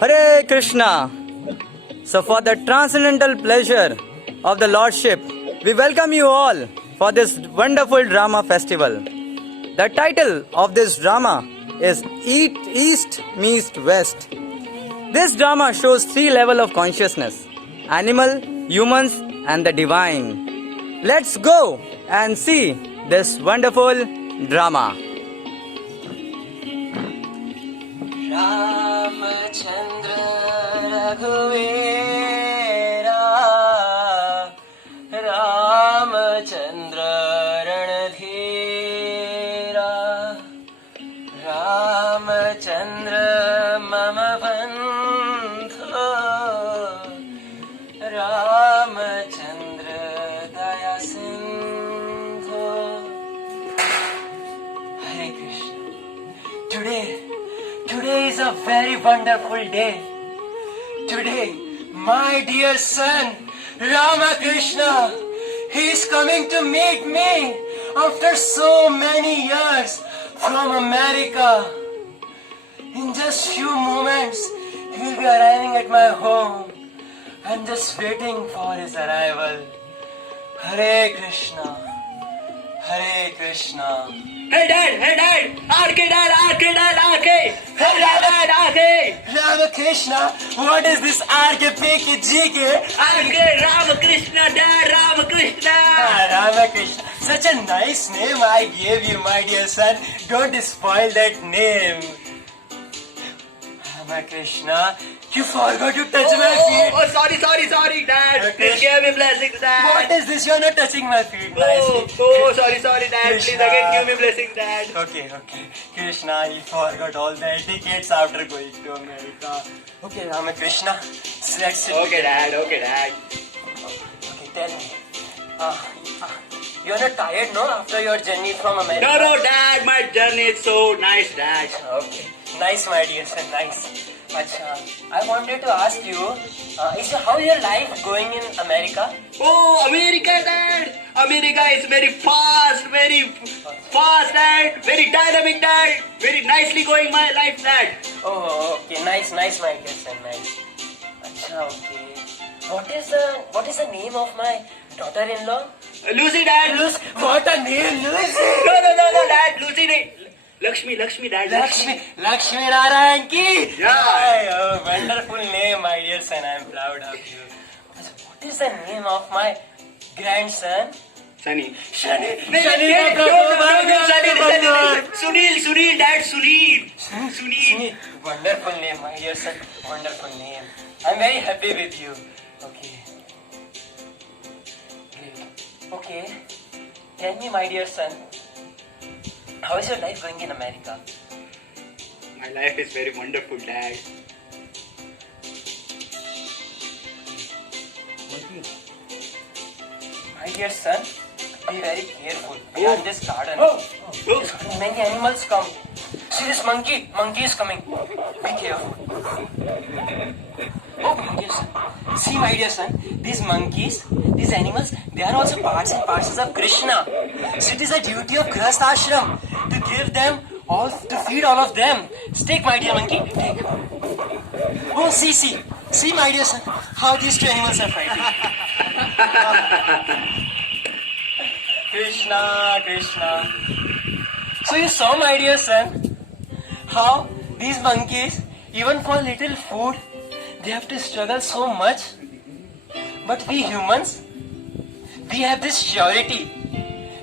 Hare Krishna. So, for the transcendental pleasure of the Lordship, we welcome you all for this wonderful drama festival. The title of this drama is East Meets West. This drama shows three levels of consciousness: animal, humans, and the divine. Let's go and see this wonderful drama. Ramchandra रघुवीरा Ramchandra रणधीरा Ramchandra मम बंधु रामचंद्र दया सिंधु हरे Krishna Today is a very wonderful day. Today, my dear son, Ramakrishna, he is coming to meet me after so many years from America. In just few moments, he will be arriving at my home. I'm just waiting for his arrival. Hare Krishna. Hare Krishna. Hey dad, RK dad, Hey dad, RK. Ramakrishna, what is this RKPK GK? RK Ramakrishna dad, Ramakrishna. Ramakrishna, such a nice name I gave you, my dear son. Don't spoil that name. Ramakrishna, you forgot to touch my feet. Oh, sorry, dad. Okay. Please give me blessings, dad. What is this? You're not touching my feet. nicely. Sorry, dad. Please Krishna. again give me blessings, dad. Okay. Krishna, you forgot all the etiquettes after going to America. Okay, Ramakrishna, let's sit. Okay, dad. Okay, tell me. You're not tired, no? After your journey from America? No, dad. My journey is so nice, dad. Okay. Nice, my dear son, nice. Acha, I wanted to ask you, how your life going in America? Oh, America, dad. America is very fast, dad. Very dynamic, dad. Very nicely going my life, dad. Oh, okay, nice, my dear son, nice. Acha, okay. What is the name of my daughter-in-law? Lucy, dad. What a name, Lucy! No, dad. Lucy, nahi. Lakshmi, dad. Lakshmi Narayan ki. Yeah. Oh, wonderful name, my dear son. I am proud of you. What is the name of my grandson? Shani. Shani. Sunil, dad. Sunil. Wonderful name, my dear son. Wonderful name. I'm very happy with you. Okay. Great. Okay. Tell me, my dear son, how is your life going in America? My life is very wonderful, dad. My dear son, be very careful. We are in this garden. Oh. Many animals come. See this monkey? Monkey is coming. Be careful. Oh, my dear son. See, my dear son, these monkeys, these animals, they are also parts and parcels of Krishna. So it is a duty of Grihastha Ashram to give them all, to feed all of them. Take, my dear monkey, take. Oh, see, my dear son, how these two animals are fighting. Krishna. So you saw, my dear son, how these monkeys, even for little food, they have to struggle so much. But we humans, we have this surety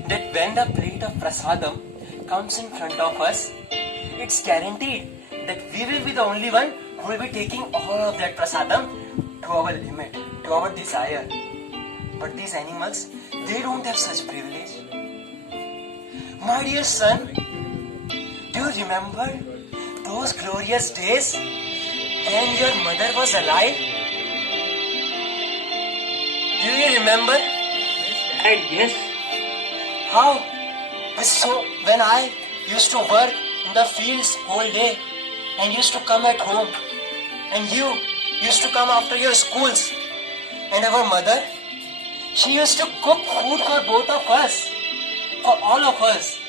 that when the plate of prasadam comes in front of us, it's guaranteed that we will be the only one who will be taking all of that prasadam to our limit, to our desire. But these animals, they don't have such privilege. My dear son, do you remember those glorious days when your mother was alive? Do you remember? Dad, yes. How? So when I used to work in the fields whole day and used to come at home, and you used to come after your schools, and our mother, she used to cook food for both of us, for all of us,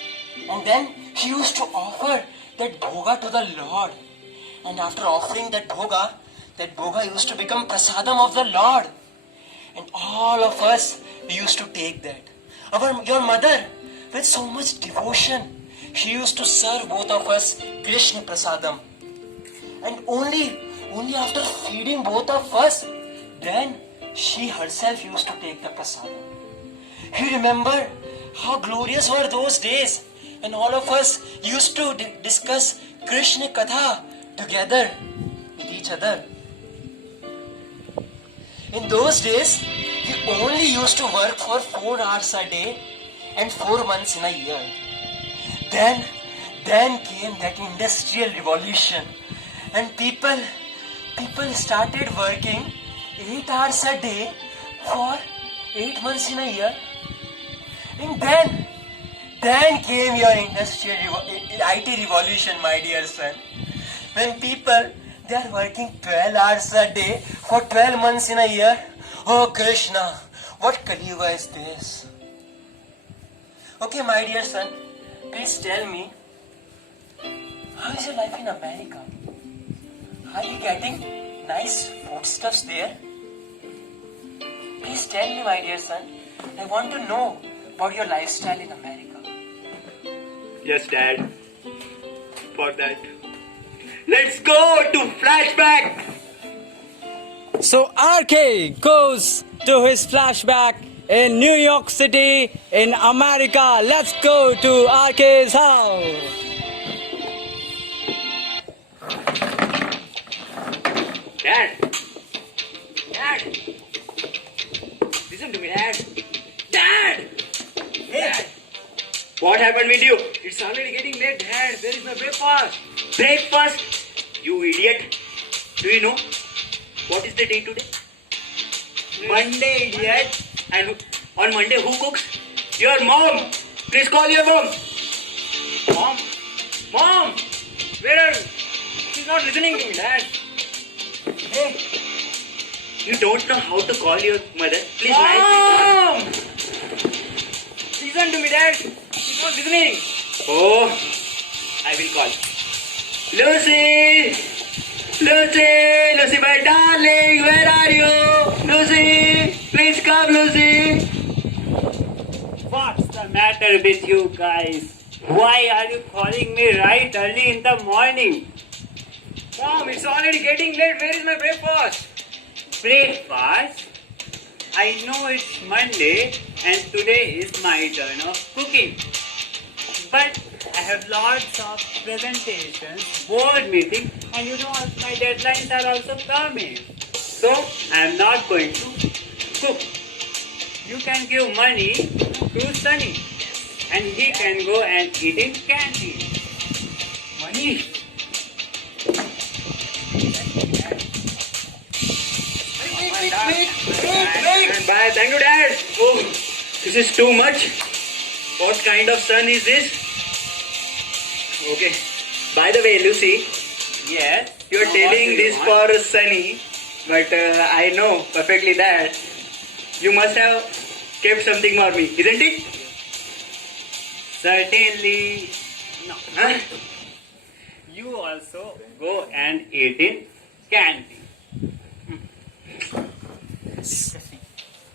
and then she used to offer that bhoga to the Lord. And after offering that bhoga used to become prasadam of the Lord. And all of us used to take that. Your mother, with so much devotion, she used to serve both of us Krishna prasadam. And only after feeding both of us, then she herself used to take the prasadam. You remember how glorious were those days, and all of us used to discuss Krishna Katha together with each other. In those days, we only used to work for 4 hours a day and 4 months in a year. Then came that industrial revolution, and people started working 8 hours a day for 8 months in a year. And then came your IT revolution, my dear son. When people, they are working 12 hours a day for 12 months in a year. Oh Krishna, what Kali Yuga is this? Okay, my dear son, please tell me, how is your life in America? Are you getting nice foodstuffs there? Please tell me, my dear son. I want to know about your lifestyle in America. Yes, Dad. For that. Let's go to flashback. So RK goes to his flashback in New York City in America. Let's go to RK's house. Dad. Listen to me, Dad. Dad. Dad. What happened with you? It's already getting late, Dad. Where is my breakfast? Breakfast? You idiot. Do you know what is the day today? Monday, idiot. And on Monday, who cooks? Your mom. Please call your mom. Mom? Mom! Where are you? She's not listening to me, Dad. Hey. You don't know how to call your mother? Please, Mom! Listen to me, Dad. She's not listening. Oh, I will call. Lucy! Lucy, my darling, where are you? Lucy! Please come, Lucy! What's the matter with you guys? Why are you calling me right early in the morning? Mom, it's already getting late. Where is my breakfast? Breakfast? I know it's Monday and today is my turn of cooking. But I have lots of presentations, board meetings, and you know my deadlines are also coming. So I am not going to cook. You can give money to Sunny and he can go and eat in canteen. Money? Bye. Thank you, Dad. Oh, this is too much. What kind of sun is this? Okay. By the way, Lucy. Yes. You're telling this for Sunny, but I know perfectly that you must have kept something for me, isn't it? Certainly. No. Huh? You also go and eat in canteen.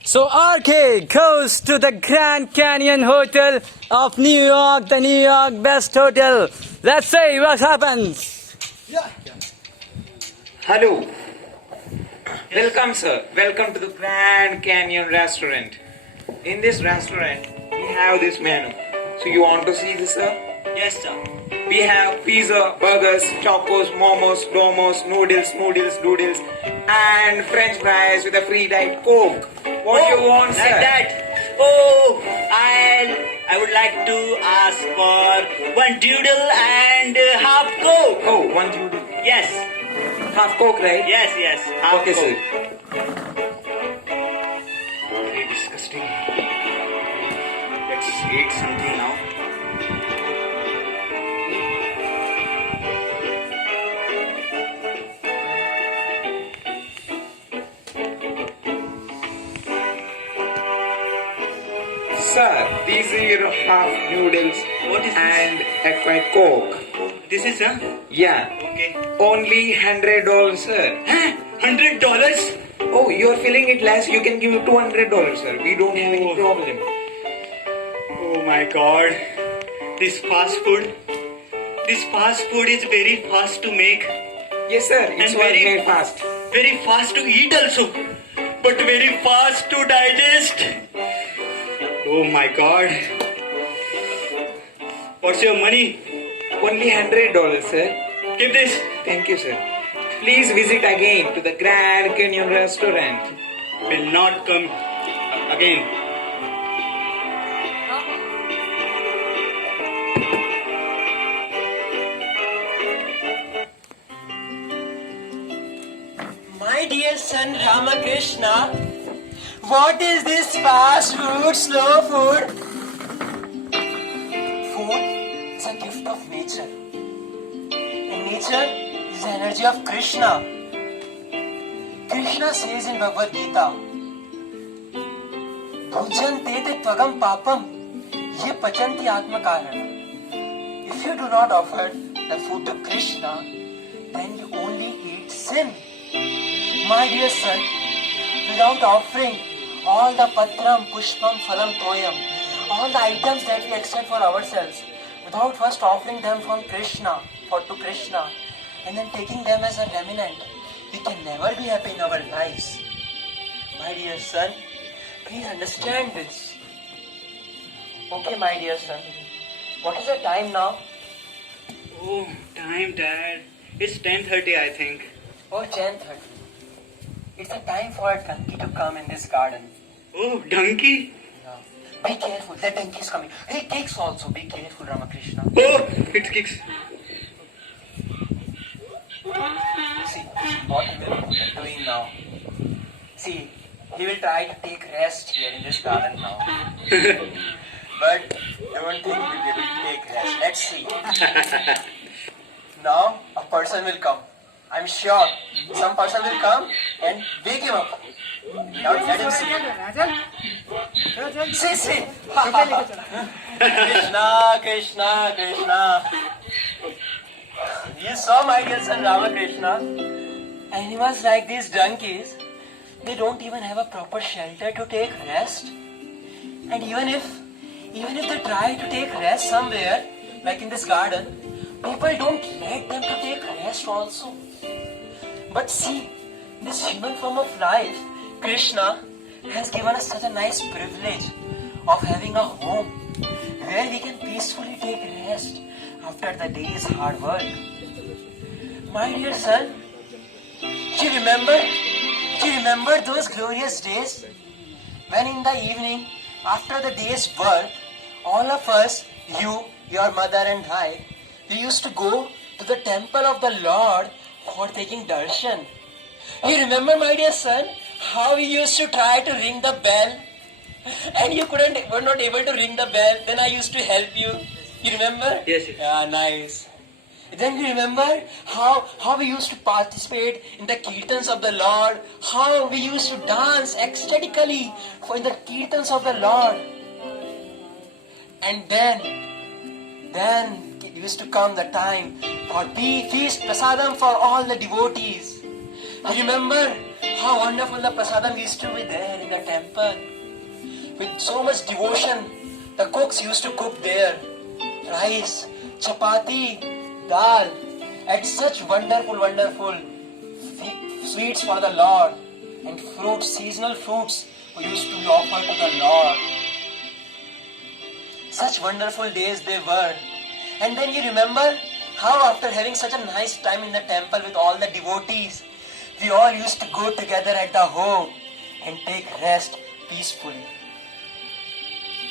So RK goes to the Grand Canyon Hotel of New York, the New York best hotel. Let's see what happens. Hello. Welcome, sir. Welcome to the Grand Canyon restaurant. In this restaurant, we have this menu. So you want to see this, sir? Yes, sir. We have pizza, burgers, tacos, momos, domos, noodles, doodles, and French fries with a free diet Coke. What do you want, sir? Like that. Oh, I would like to ask for one doodle and half Coke. Oh, one doodle. Yes. Half Coke, right? Yes. Half Okay, Coke. sir. Very disgusting. Let's eat something now. Sir, these are your half noodles What is this? and a quite Coke. This is, huh? Yeah. Okay. Only $100, sir. Huh? $100? Oh, you're feeling it less. You can give $200, sir. We don't have any Oh. problem. Oh my god. This fast food. This fast food is very fast to make. Yes, sir. It's And all very- made fast. Very fast to eat also. But very fast to digest. Oh my god. What's your money? Only $100, sir. Keep this. Thank you, sir. Please visit again to the Grand Canyon restaurant. Will not come again. My dear son Ramakrishna, what is this fast food, slow food? Food is a gift of nature. And nature is the energy of Krishna. Krishna says in Bhagavad Gita, Bhujante te tvagam papam, ye pachanti atma karana. If you do not offer the food to Krishna, then you only eat sin. My dear son, without offering all the patram, pushpam, phalam, toyam, all the items that we accept for ourselves, without first offering them from Krishna, to Krishna, and then taking them as a remnant, we can never be happy in our lives. My dear son, please understand this. Okay, my dear son, what is the time now? Oh, time, Dad. It's 10:30, I think. Oh, 10:30. It's a time for a donkey to come in this garden. Oh, donkey. Be careful, that donkey is coming. Hey, cakes also. Be careful, Ramakrishna. Oh, it kicks. See what he will be doing now. See, he will try to take rest here in this garden now. But I don't think he will be able to take rest. Let's see. Now a person will come. I'm sure some person will come and wake him up. Now let him see. See. Krishna, Krishna, Krishna. You saw my dear son Ramakrishna. Animals like these donkeys, they don't even have a proper shelter to take rest. And even if they try to take rest somewhere, like in this garden, people don't let them to take rest also. But see, this human form of life, Krishna has given us such a nice privilege of having a home where we can peacefully take rest after the day's hard work. My dear son, do you remember those glorious days when in the evening, after the day's work, all of us, you, your mother and I, we used to go to the temple of the Lord for taking darshan. You remember, my dear son, how we used to try to ring the bell and you were not able to ring the bell, then I used to help you. You remember? Yes, yes. Yeah, nice. Then you remember how we used to participate in the kirtans of the Lord, how we used to dance ecstatically in the kirtans of the Lord. And then it used to come the time for feast prasadam for all the devotees. You remember how wonderful the prasadam used to be there in the temple? With so much devotion, the cooks used to cook there. Rice, chapati, dal, and such wonderful sweets for the Lord. And fruits, seasonal fruits, we used to offer to the Lord. Such wonderful days they were. And then you remember how after having such a nice time in the temple with all the devotees, we all used to go together at the home and take rest peacefully.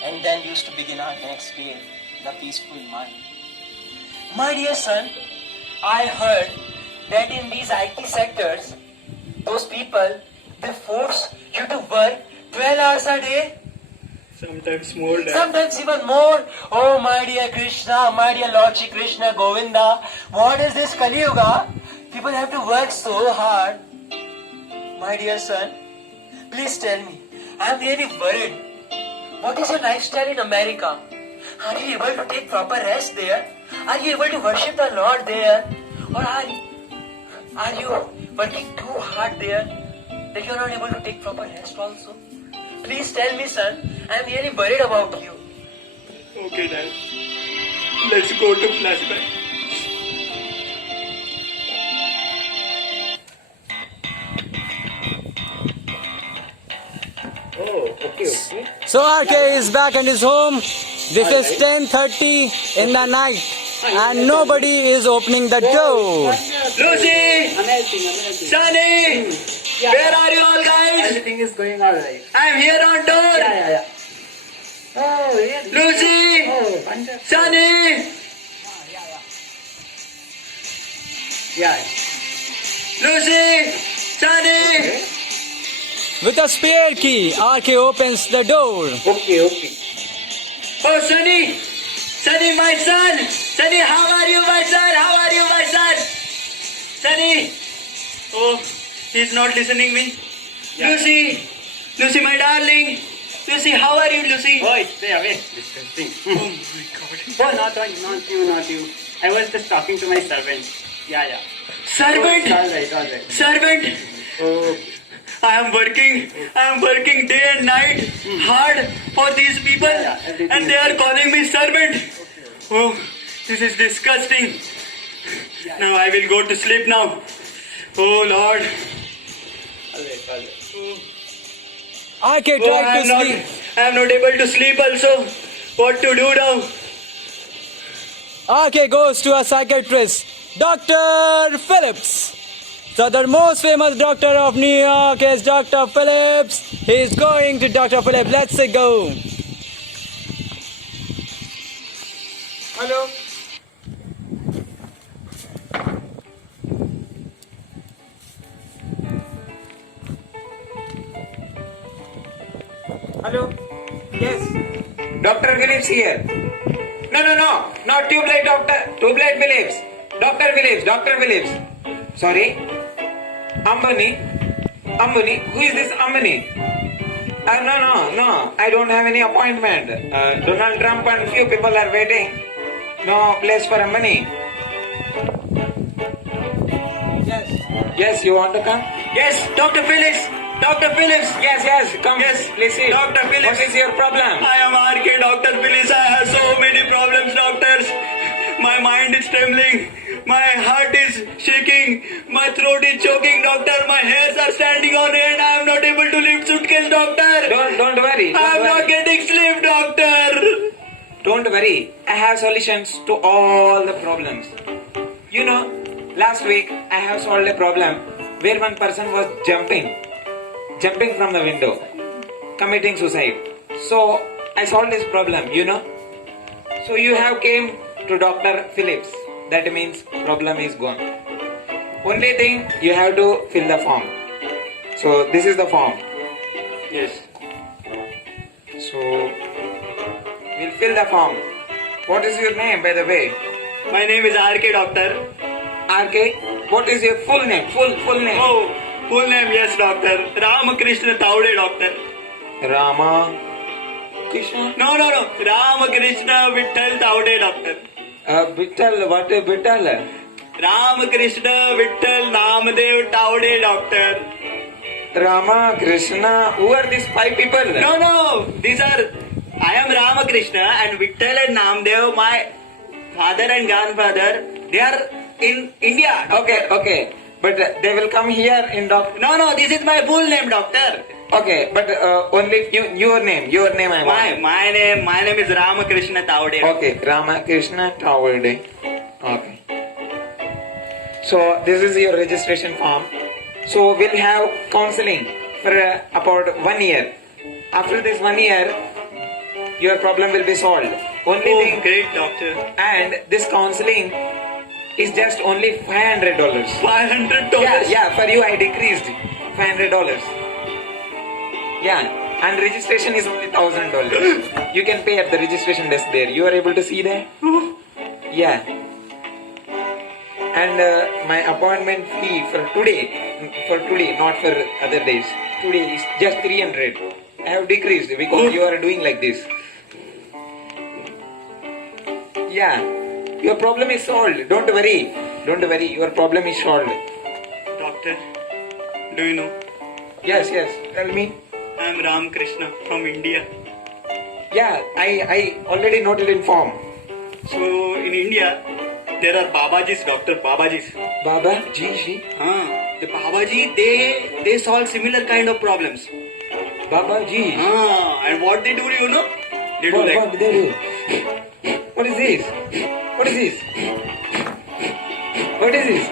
And then used to begin our next day, the peaceful mind. My dear son, I heard that in these IT sectors, those people, they force you to work 12 hours a day. Sometimes more, Dad. Sometimes even more. Oh, my dear Krishna, my dear Lord Shri Krishna, Govinda, what is this Kali Yuga? People have to work so hard. My dear son, please tell me, I am really worried. What is your lifestyle in America? Are you able to take proper rest there? Are you able to worship the Lord there? Or are you working too hard there that you are not able to take proper rest also? Please tell me, son. I am really worried about you. Okay, Dad. Let's go to flashback. Oh, okay. So RK is back at his home. This is 10:30 in the night and nobody is opening the door. Lucy! Sunny! Where are you all guys? Everything is going alright. I'm here on door! Yeah. Oh, really? Lucy! Oh, wonderful. Sunny! Yeah. Lucy! Sunny! With a spare key, RK opens the door. Okay. Oh, Sunny! Sunny, my son! Sunny, how are you, my son? How are you, my son? Sunny! Oh, he's not listening me. Yeah. Lucy, my darling! Lucy, how are you, Lucy? Oh, stay away. Disgusting. Oh, not you. I was just talking to my servant. Yeah. Servant! Oh, it's all right. Servant! Oh, I am working day and night hard for these people, Yeah, everything and is they are fine. calling me servant. Oh, this is disgusting. Now I will go to sleep now. Oh Lord. all right. RK Oh, tried to sleep. I am not able to sleep also. What to do now? RK goes to a psychiatrist, Dr. Phillips. So the most famous doctor of New York is Dr. Phillips. He's going to Dr. Phillips. Let's go. Hello. Hello. Yes. Dr. Phillips here. No, not tube light doctor. Tube light Phillips. Dr. Phillips. Sorry. Ambani. Who is this Ambani? No. I don't have any appointment. Donald Trump and few people are waiting. No place for Ambani. Yes, you want to come? Yes, Dr. Phillips. Yes, come. Yes, Please sit. Dr. Phillips. What is your problem? I am RK, Dr. Phillips. I have so many problems, doctors. My mind is trembling. My heart is shaking. My throat is choking, doctor. My hairs are standing on end. I am not able to lift suitcase, doctor. Don't worry. I am not getting sleep, doctor. Don't worry, I have solutions to all the problems. You know, last week I have solved a problem where one person was jumping from the window, committing suicide. So I solved this problem, you know. So you have came to Dr. Phillips. That means problem is gone. Only thing you have to fill the form. So this is the form. Yes. So we'll fill the form. What is your name, by the way? My name is RK, doctor. RK. What is your full name? Full name. Oh, full name, yes, doctor. Ramakrishna Taude, doctor. Rama Krishna. No. Ramakrishna Vittal Taude, doctor. Bittal. What is Bittal? Ramakrishna Vittal Namdev Taude, doctor. Rama Krishna. Who are these five people? No. I am Ramakrishna and Vittal and Namdev, my father and grandfather, they are in India. Doctor. Okay. But they will come here in doctor. No, this is my full name, doctor. Okay, but only your name I want. My name is Ramakrishna Taude. Okay, Rama Krishna Tawade. Okay. So this is your registration form. So we'll have counseling for about 1 year. After this 1 year, your problem will be solved. Only thing, Great, doctor. and this counseling is just only $500. $500. Yeah, for you I decreased $500. Yeah, and registration is only $1,000. You can pay at the registration desk there. You are able to see that? Yeah. And my appointment fee for today, not for other days. Today is just 300. I have decreased because you are doing like this. Yeah, your problem is solved. Don't worry. Don't worry. Your problem is solved. Doctor, do you know? Yes, yes. Tell me. I am Ram Krishna from India. Yeah, I already noted in form. So in India, there are Babajis, Doctor Babajis. Baba, Ji. The Babaji, they solve similar kind of problems. Baba, Ji. And what they do, you know? They do What like do they do? What is this? What is this? What is this?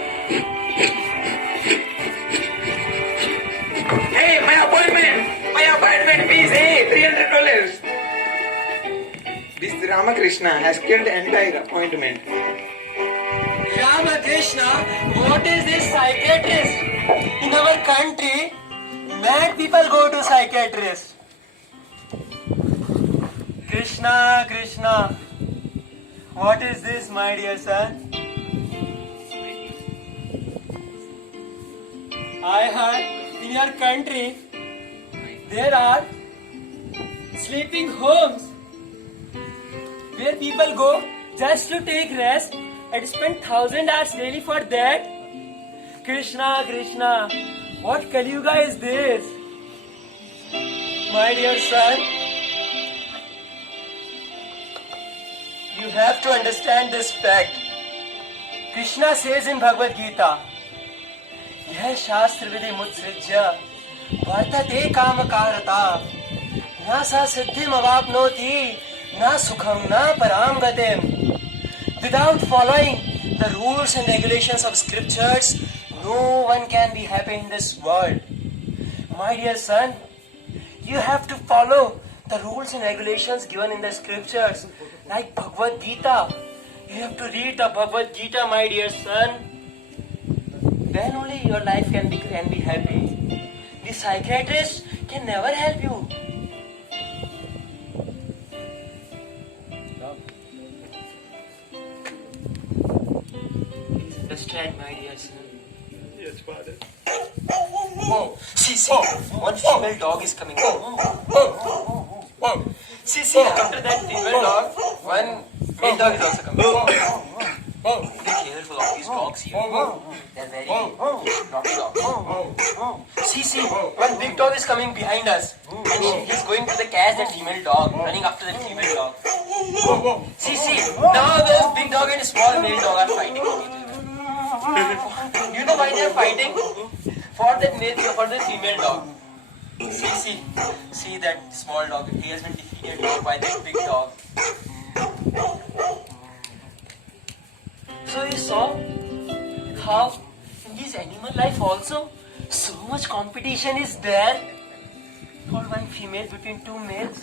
Hey, my appointment fees, hey, $300. This Ramakrishna has killed the entire appointment. Ramakrishna, what is this psychiatrist? In our country, mad people go to psychiatrist. Krishna, Krishna, what is this, my dear son? I heard in your country there are sleeping homes where people go just to take rest and spend 1,000 hours daily for that. Krishna, Krishna, what Kali Yuga is this? My dear son, you have to understand this fact. Krishna says in Bhagavad Gita, यह शास्त्र विधि मुत्सृज्य वर्तते काम कारता न सा सिद्धिम अवाप्नोति न सुखम न पराम गतिम. Without following the rules and regulations of scriptures, no one can be happy in this world. My dear son, you have to follow the rules and regulations given in the scriptures, like Bhagavad Gita. You have to read the Bhagavad Gita, my dear son. Then only your life can be happy. The psychiatrist can never help you. Please understand, my dear son. yes, father. Oh, see, one female dog is coming. See, after that female dog, one male dog is also coming. Be careful of these dogs here. They're very naughty dogs. See, one big dog is coming behind us. And he's going to catch that female dog, running after that female dog. See, now the big dog and small male dog are fighting with each other. You know why they're fighting? For the female dog. See that small dog. He has been defeated by that big dog. So you saw how in this animal life also so much competition is there for one female between two males.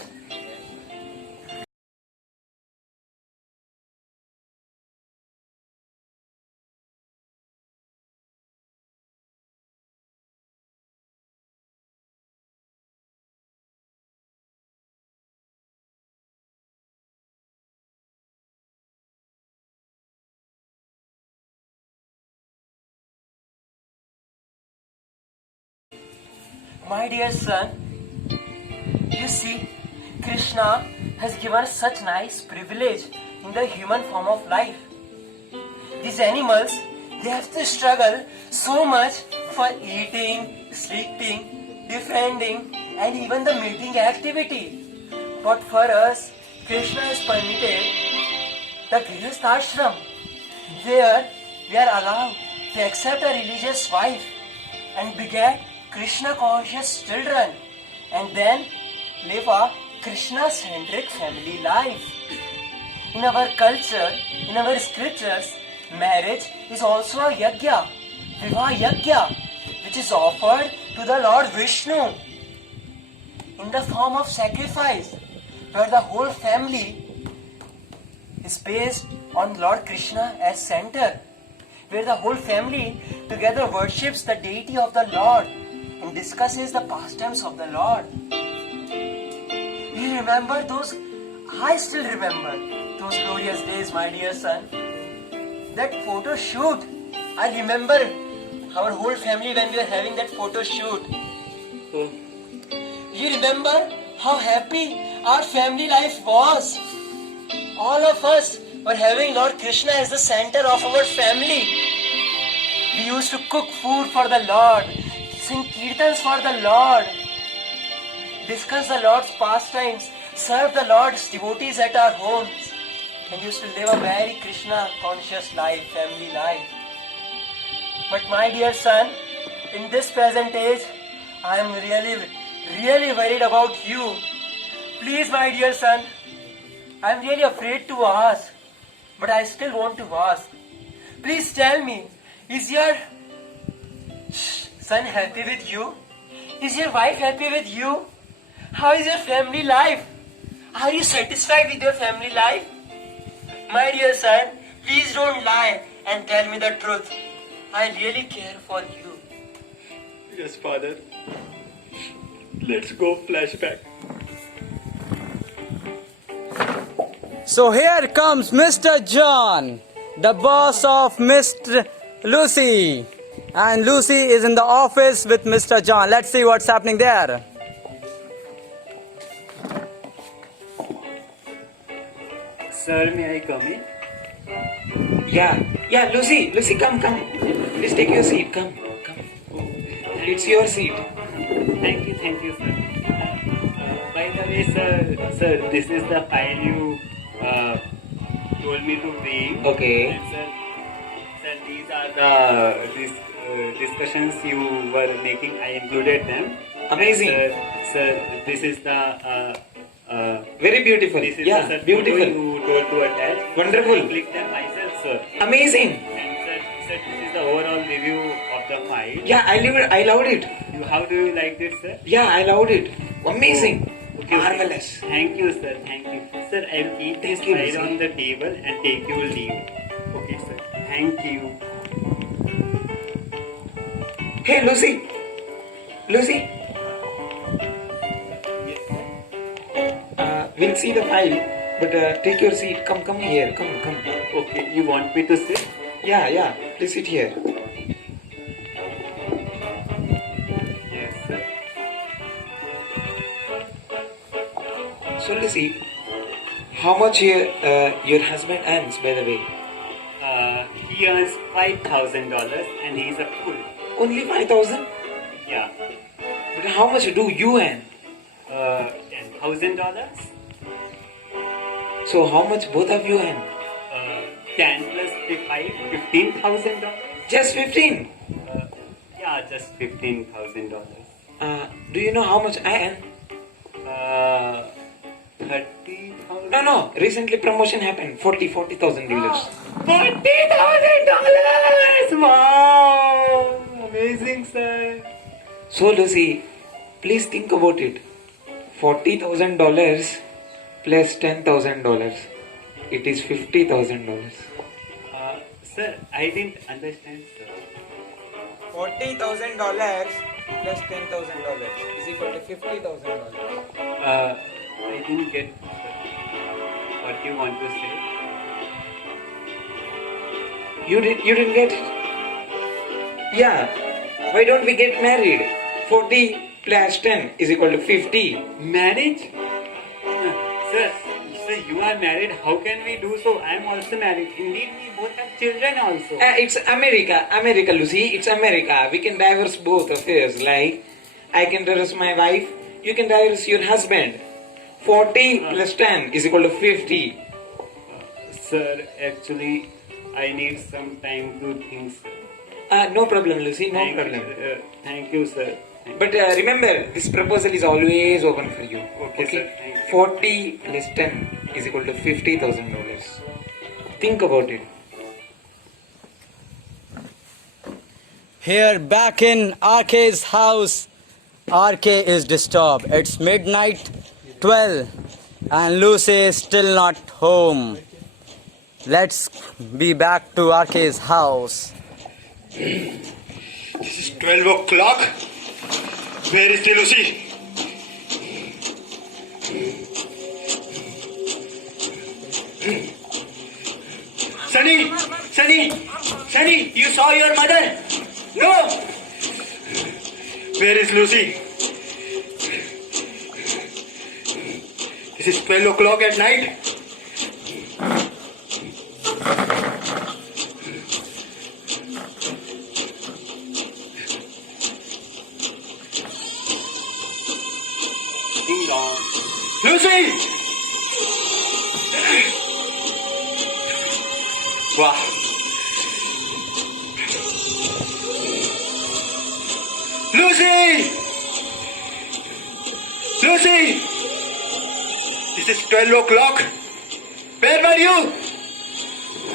My dear son, you see, Krishna has given us such nice privilege in the human form of life. These animals, they have to struggle so much for eating, sleeping, defending, and even the mating activity. But for us, Krishna has permitted the Grihastha ashram, where we are allowed to accept a religious wife and beget Krishna conscious children and then live a Krishna centric family life. In our culture, in our scriptures, marriage is also a yajna, Vivaha yajna, which is offered to the Lord Vishnu in the form of sacrifice, where the whole family is based on Lord Krishna as center, where the whole family together worships the deity of the Lord and discusses the pastimes of the Lord. You remember those? I still remember those glorious days, my dear son. That photo shoot. I remember our whole family when we were having that photo shoot. You remember how happy our family life was? All of us or having Lord Krishna as the center of our family. We used to cook food for the Lord, sing kirtans for the Lord, discuss the Lord's pastimes, serve the Lord's devotees at our homes, and used to live a very Krishna conscious life, family life. But my dear son, in this present age, I am really worried about you. Please, my dear son, I am really afraid to ask, but I still want to ask. Please tell me, is your son happy with you? Is your wife happy with you? How is your family life? Are you satisfied with your family life? My dear son, please don't lie and tell me the truth. I really care for you. Yes, father. Let's go flashback. So here comes Mr. John, the boss of Mr. Lucy. And Lucy is in the office with Mr. John. Let's see what's happening there. Sir, may I come in? Yeah, Lucy, come. Please take your seat, come. It's your seat. Thank you, sir. By the way, sir, this is the file you told me to bring. Okay. And sir, these are the discussions you were making. I included them. Amazing. And, sir, this is the Very beautiful. this is Yeah, the sir, beautiful. photo you told to attach. Wonderful. I clicked them myself, sir. Amazing. And sir, this is the overall review of the file. Yeah, I loved it. How do you like it, sir? Yeah, I loved it. Amazing. Okay, Marvelous. Thank you, sir. Thank you. Sir, I will keep this Thank you, file Lucy. on the table and take your leave. Okay, sir. Thank you. Hey, Lucy. We'll see the file, but take your seat. Come here. Come. Okay, you want me to sit? Yeah. Please sit here. Yes, sir. So, Lucy, how much your husband earns, by the way? He earns $5,000 and he's a fool. Only 5,000. Yeah. But how much do you earn? $10,000? So, how much both of you earn? 10 plus 5, $15,000? Just 15. Yeah, just $15,000. Do you know how much I earn? 30,000? No. Recently promotion happened. $40,000. $40,000! Wow! Amazing, sir. So, Lucy, please think about it. $40,000 plus $10,000. It is $50,000. Sir, I didn't understand, sir. $40,000 plus $10,000 is equal to $50,000. I didn't get what you want to say. You didn't get it? Yeah. Why don't we get married? 40 plus 10 is equal to 50. Marriage? Sir, you are married. How can we do so? I am also married. Indeed, we both have children also. It's America, Lucy. It's America. We can divorce both affairs. Like, I can divorce my wife. You can divorce your husband. 40 plus 10 is equal to 50. Sir, actually, I need some time to think, sir. No problem, Lucy. No problem. Thank you, sir. But remember, this proposal is always open for you. Okay, sir. Thank you. 40 plus 10 is equal to $50,000. Think about it. Here back in RK's house, RK is disturbed. It's midnight 12 and Lucy is still not home. Let's be back to RK's house. This is 12 o'clock. Where is the Lucy? Sunny, you saw your mother? No. Where is Lucy? This is 12 o'clock at night. Ding dong. Lucy! Wow. Lucy! Lucy! This is 12 o'clock. Where were you?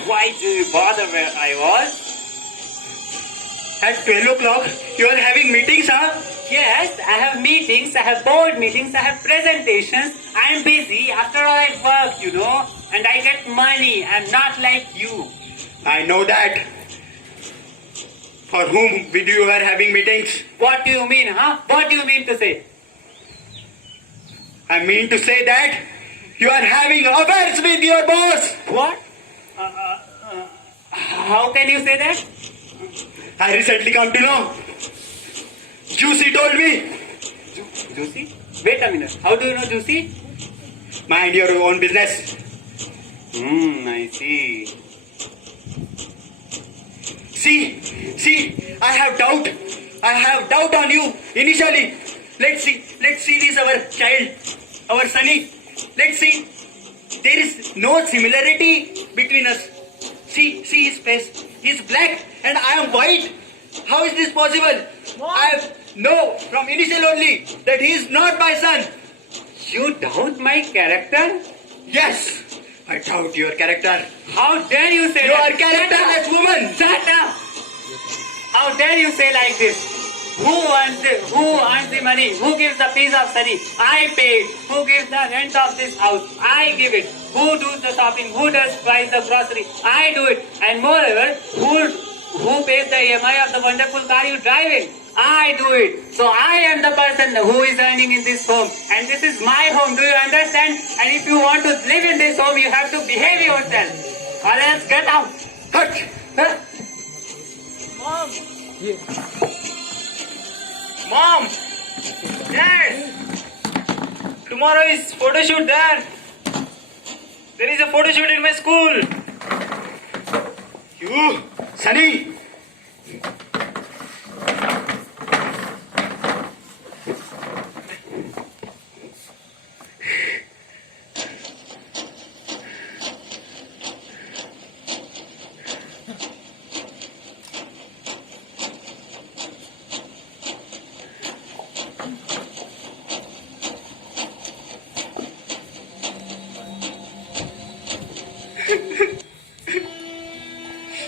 Why do you bother where I was? At 12 o'clock, you are having meetings, huh? Yes, I have meetings, I have board meetings, I have presentations. I am busy. After all, I work, you know, and I get money. I'm not like you. I know that. For whom with you are having meetings? What do you mean, huh? What do you mean to say? I mean to say that you are having affairs with your boss. What? How can you say that? I recently come to know. Juicy told me. Juicy? Wait a minute. How do you know Juicy? Mind your own business. I see. See, I have doubt. I have doubt on you initially. Let's see this our child, our Sunny. Let's see. There is no similarity between us. See his face. He's black and I am white. How is this possible? I know from initial only that he is not my son. You doubt my character? Yes, I doubt your character. How dare you say Your that? characterless woman. Shut up! How dare you say like this? Who earns the money? Who gives the piece of study? I paid. Who gives the rent of this house? I give it. Who does the shopping? Who does buys the grocery? I do it. And moreover, who pays the EMI of the wonderful car you drive in? I do it. So I am the person who is earning in this home. And this is my home. Do you understand? And if you want to live in this home, you have to behave yourself. Or else get out. Hut. Huh? Mom! Dad! Tomorrow is photo shoot, Dad! There is a photo shoot in my school! You, Sunny!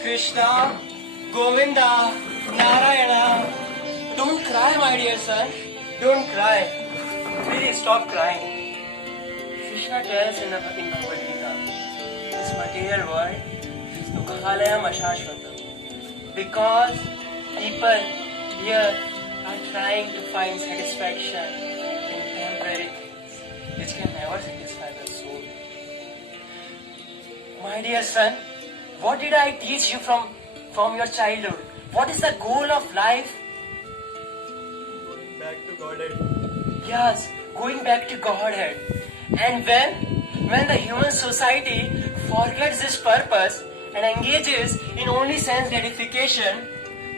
Krishna, Govinda, Narayana. Don't cry, my dear son. Don't cry. Please stop crying. Krishna tells in Bhagavad Gita, this material world is Dukhalayam Ashashvatam. Because people here are trying to find satisfaction in temporary things which can never satisfy the soul. My dear son, what did I teach you from your childhood? What is the goal of life? Back to Godhead. Yes, going back to Godhead. And when the human society forgets this purpose and engages in only sense gratification,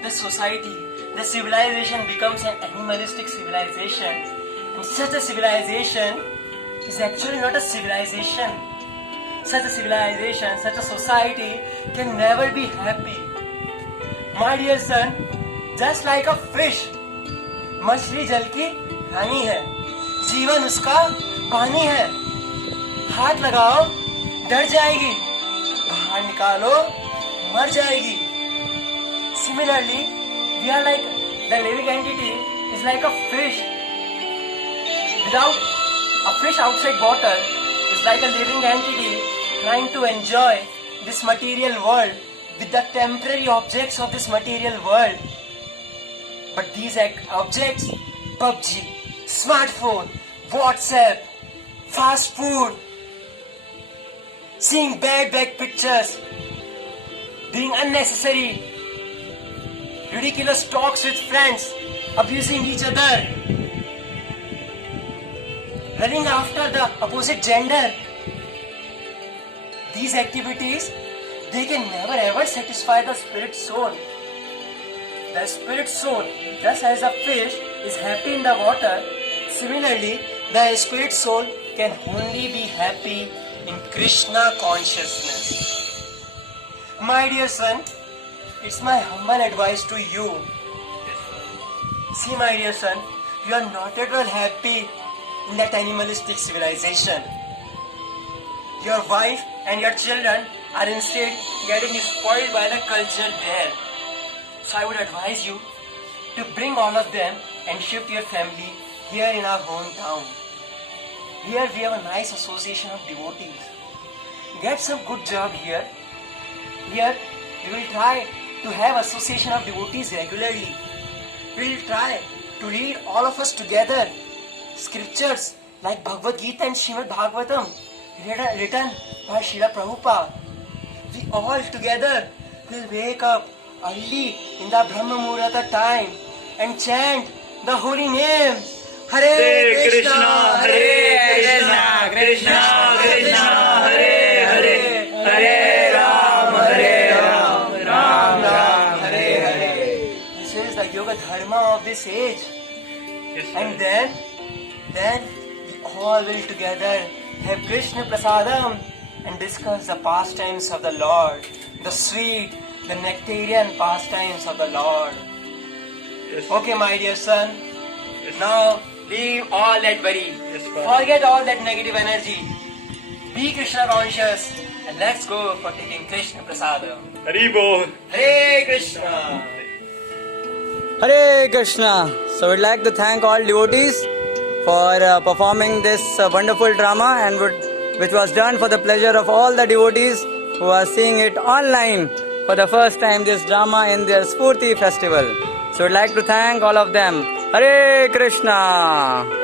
the society, the civilization becomes an animalistic civilization. And such a civilization is actually not a civilization. Such a civilization, such a society can never be happy. My dear son, just like a fish, मछली जल की रानी है, जीवन उसका पानी है. हाथ लगाओ डर जाएगी, बाहर निकालो मर जाएगी. Similarly, we are like the living entity is like a fish. Without a fish outside water is like a living entity trying to enjoy this material world with the temporary objects of this material world. But these objects, PUBG, smartphone, WhatsApp, fast food, seeing bad pictures, being unnecessary, ridiculous talks with friends, abusing each other, running after the opposite gender. These activities they can never ever satisfy the spirit soul. The spirit soul, just as a fish is happy in the water, similarly, the spirit soul can only be happy in Krishna consciousness. My dear son, it's my humble advice to you. See, my dear son, you are not at all happy in that animalistic civilization. Your wife and your children are instead getting spoiled by the culture there. So I would advise you to bring all of them and shift your family here in our hometown. Here we have a nice association of devotees. Get some good job here. Here we will try to have association of devotees regularly. We will try to read all of us together scriptures like Bhagavad Gita and Srimad Bhagavatam written by Srila Prabhupada. We all together will wake up early in the Brahma Muhurta time and chant the holy names. Hare Krishna, Hare Krishna, Krishna Krishna, Hare Hare, Hare Ram, Ram Ram, Hare Hare. This is the yoga dharma of this age. And then we all will together have Krishna Prasadam and discuss the pastimes of the Lord, the sweet, the nectarian pastimes of the Lord. Okay, my dear son, now leave all that worry. Forget all that negative energy. Be Krishna conscious and let's go for taking Krishna Prasadam. Haribo. Hare Krishna. Hare Krishna. So we'd like to thank all devotees for performing this wonderful drama and which was done for the pleasure of all the devotees who are seeing it online for the first time, this drama in their Spurti festival. So we'd like to thank all of them. Hare Krishna.